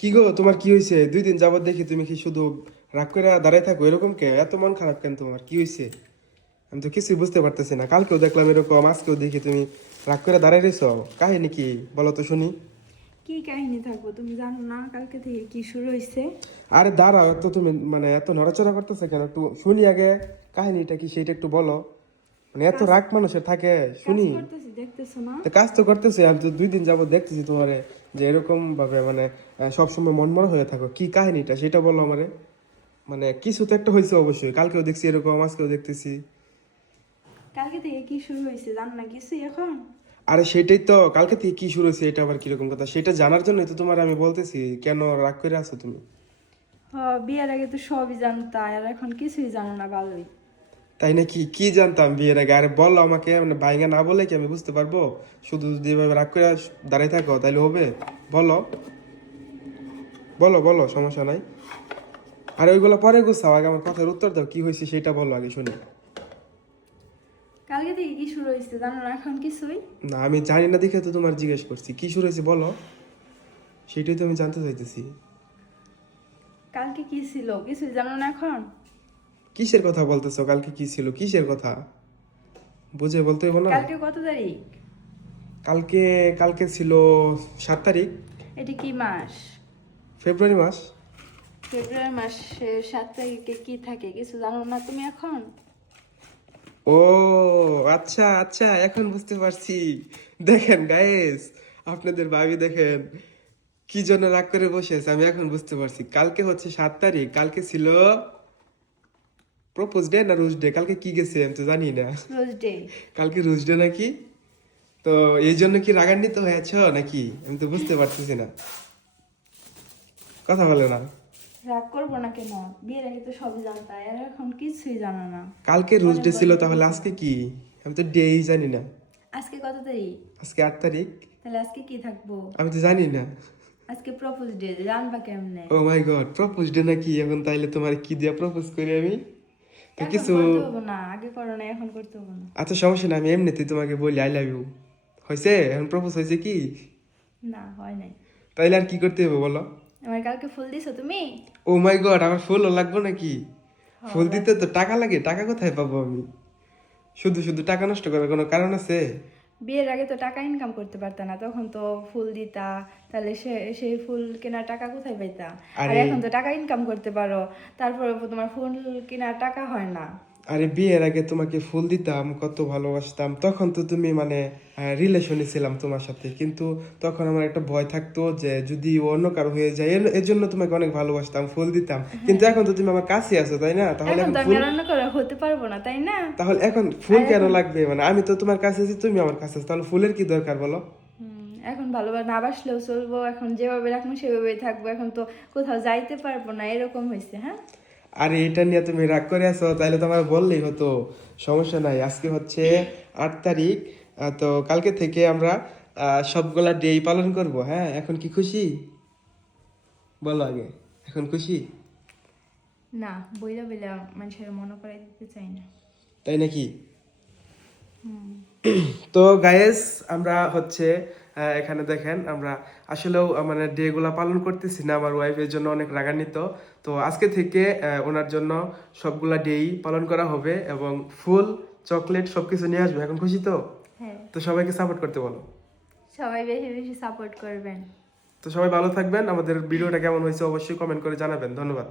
কি গো তোমার কি হয়েছে দুই দিন যাবত দেখি তুমি কি শুধু রাগ করে দাঁড়ায় থাকো এরকম কে? এত মন খারাপ কেন তোমার? কি হয়েছে আমি তো কিছুই বুঝতে পারতেছি না। কালকেও দেখলাম এরকম আজকেও দেখি তুমি রাগ করে দাঁড়ায় রয়েছো কাহিনী কি বলো তো শুনি। কি কাহিনী থাকব তুমি জানো না কালকে থেকে কি শুরু হয়েছে আরে দাঁড়াও তো তুমি মানে এত নড়াচড়া করতেছে কেন? একটু শুনি আগে কাহিনীটা কি সেটা একটু বলো। মানে এত রাগ মানুষের থাকে শুনি। করতেছি দেখতেছো না? কাজ তো করতেছি আমি তো দুই দিন যাবত দেখতেছি তোমারে। যে এরকম ভাবে মানে সবসময় মনমরা হয়ে থাকো। কি কাহিনীটা? সেটা বলো আমারে। মানে কিছু তো একটা হয়েছে অবশ্যই। কালকেও দেখছি এরকম আজকেও দেখতেছি। কালকে থেকে কি শুরু হয়েছে জানো না কিছুই এখন? আরে সেটাই তো কালকে থেকে কি শুরু হয়েছে এটা আবার কীরকম কথা? সেটা জানার জন্যই তো তোমার আমি বলতেছি কেন রাগ করে আছো তুমি? বিয়ের আগে তো সবই জানতা আর এখন কিছুই জানো না ভালোই তাই নাকি কি জানতাম বিয়ের আগে? আরে বলো আমাকে মানে বাইঙ্গা না বলে কি আমি বুঝতে পারব? শুধু যদি এভাবে রাগ করে দাঁড়িয়ে থাকো তাইলে হবে। বলো। বলো বলো সমস্যা নাই। আর ওইগুলো পরে গুছাও আগে আমার কথার উত্তর দাও কি হয়েছে সেটা বলো আগে শুনি। কালকে থেকে কি শুরু হয়েছে জানো না এখন কিছুই? না আমি জানি না দেখে তো তোমার জিজ্ঞেস করছি। কি শুরু হয়েছে বলো। সেটাই তো আমি জানতে চাইতেছি। কালকে কি ছিল? কিছুই জানো না এখন? কিসের কথা বলতেছো? কালকে কি ছিল? কিসের কথা? বুঝে বলতে হব না? কালকে কত তারিখ? কালকে কালকে ছিল সাত তারিখ। এটি কি মাস? ফেব্রুয়ারি মাস। ফেব্রুয়ারি মাসের সাত তারিখে কি থাকে? কিছু জানো না তুমি এখন? ও আচ্ছা আচ্ছা এখন বুঝতে পারছি। দেখেন গাইস আপনাদের ভাবি দেখেন কি জন্য রাগ করে বসে আছে? আমি এখন বুঝতে পারছি। কালকে হচ্ছে সাত তারিখ। কালকে ছিল প্রপোজ ডে না রোজ ডে কালকে কি গেছে আমি তো জানি না। রোজ ডে কালকে রোজ ডে নাকি? তো এই জন্য কি রাগান্বিত হয়েছ নাকি? আমি তো বুঝতে পারতেছি না। কথা বলে না। রাগ করব না কেন? বিয়ের আগে তো সবই জানতা আর এখন কিছুই জানো না। কালকে রোজ ডে ছিল তাহলে আজকে কি? আমি তো ডেই জানি না। আজকে কত তারিখ? আজকে আট তারিখ। তাহলে আজকে কি থাকব? আমি তো জানি না। আজকে প্রপোজ ডে জানবা কেমনে? Oh my god propose day নাকি? এখন তাইলে তোমার কি দিয়া প্রপোজ করি আমি? কিছু আচ্ছা সমস্যা না আমি এমনিতে তোমাকে বলি আই লাভ ইউ হয়েছে এখন প্রপোজ হয়েছে কি? না হয় নাই। তাইলে আর কি করতে হবে বলো? আমার কালকে ফুল দিছো তুমি? ও মাই গড আমার ফুলও লাগবে নাকি? ফুল দিতে তো টাকা লাগে টাকা কোথায় পাবো আমি? শুধু শুধু টাকা নষ্ট করার কোনো কারণ আছে? বিয়ের আগে তো টাকা ইনকাম করতে পারত না তখন তো ফুল দিতা তাহলে সে সেই ফুল কেনার টাকা কোথায় পাইতা? আর এখন তো টাকা ইনকাম করতে পারো তারপরে তোমার ফুল কেনার টাকা হয় না। আরে বিয়ের আগে তোমাকে ফুল দিতাম কত ভালোবাসতাম। তখন তো তুমি মানে রিলেশনে ছিলাম তোমার সাথে। কিন্তু তখন আমার একটা ভয় থাকতো যে যদি অন্য কারও হয়ে যায় এর- জন্য তোমাকে অনেক ভালোবাসতাম ফুল দিতাম। কিন্তু এখন তো তুমি আমার কাছে আছো তাই না? তাহলে এখন ফুল রান্না করে হতে পারব না তাই না? তাহলে এখন ফুল কেন লাগবে? মানে আমি তো তোমার কাছে আছি তুমি আমার কাছে আছো তাহলে ফুলের কি দরকার বলো? এখন ভালোভাবে না বাসলেও চলবো এখন যেভাবে রাখব সেভাবেই থাকব এখন তো কোথাও যাইতে পারব না এরকম হয়েছে হ্যাঁ? আরে এটা নিয়ে তুমি রাগ করে আছো তাহলে তোমার বললেই হতো সমস্যা নাই। আজকে হচ্ছে আট তারিখ তো কালকে থেকে আমরা সবগুলা ডেই পালন করব হ্যাঁ? এখন কি খুশি? বলো আগে এখন খুশি? না বইলা বইলা মানুষের মনে করাই দিতে চাই না। তাই নাকি? তো গায়েস আমরা হচ্ছে এখানে দেখেন আমরা আসলেও মানে ডে গুলা পালন করতেছি না আমার ওয়াইফের জন্য অনেক রাগান্বিত। তো আজকে থেকে ওনার জন্য সবগুলা ডেই পালন করা হবে এবং ফুল চকলেট সবকিছু নিয়ে আসবে। এখন খুশি তো? হ্যাঁ। তো সবাইকে সাপোর্ট করতে বলো। সবাই বেশি বেশি সাপোর্ট করবেন। তো সবাই ভালো থাকবেন। আমাদের ভিডিওটা কেমন হয়েছে অবশ্যই কমেন্ট করে জানাবেন। ধন্যবাদ।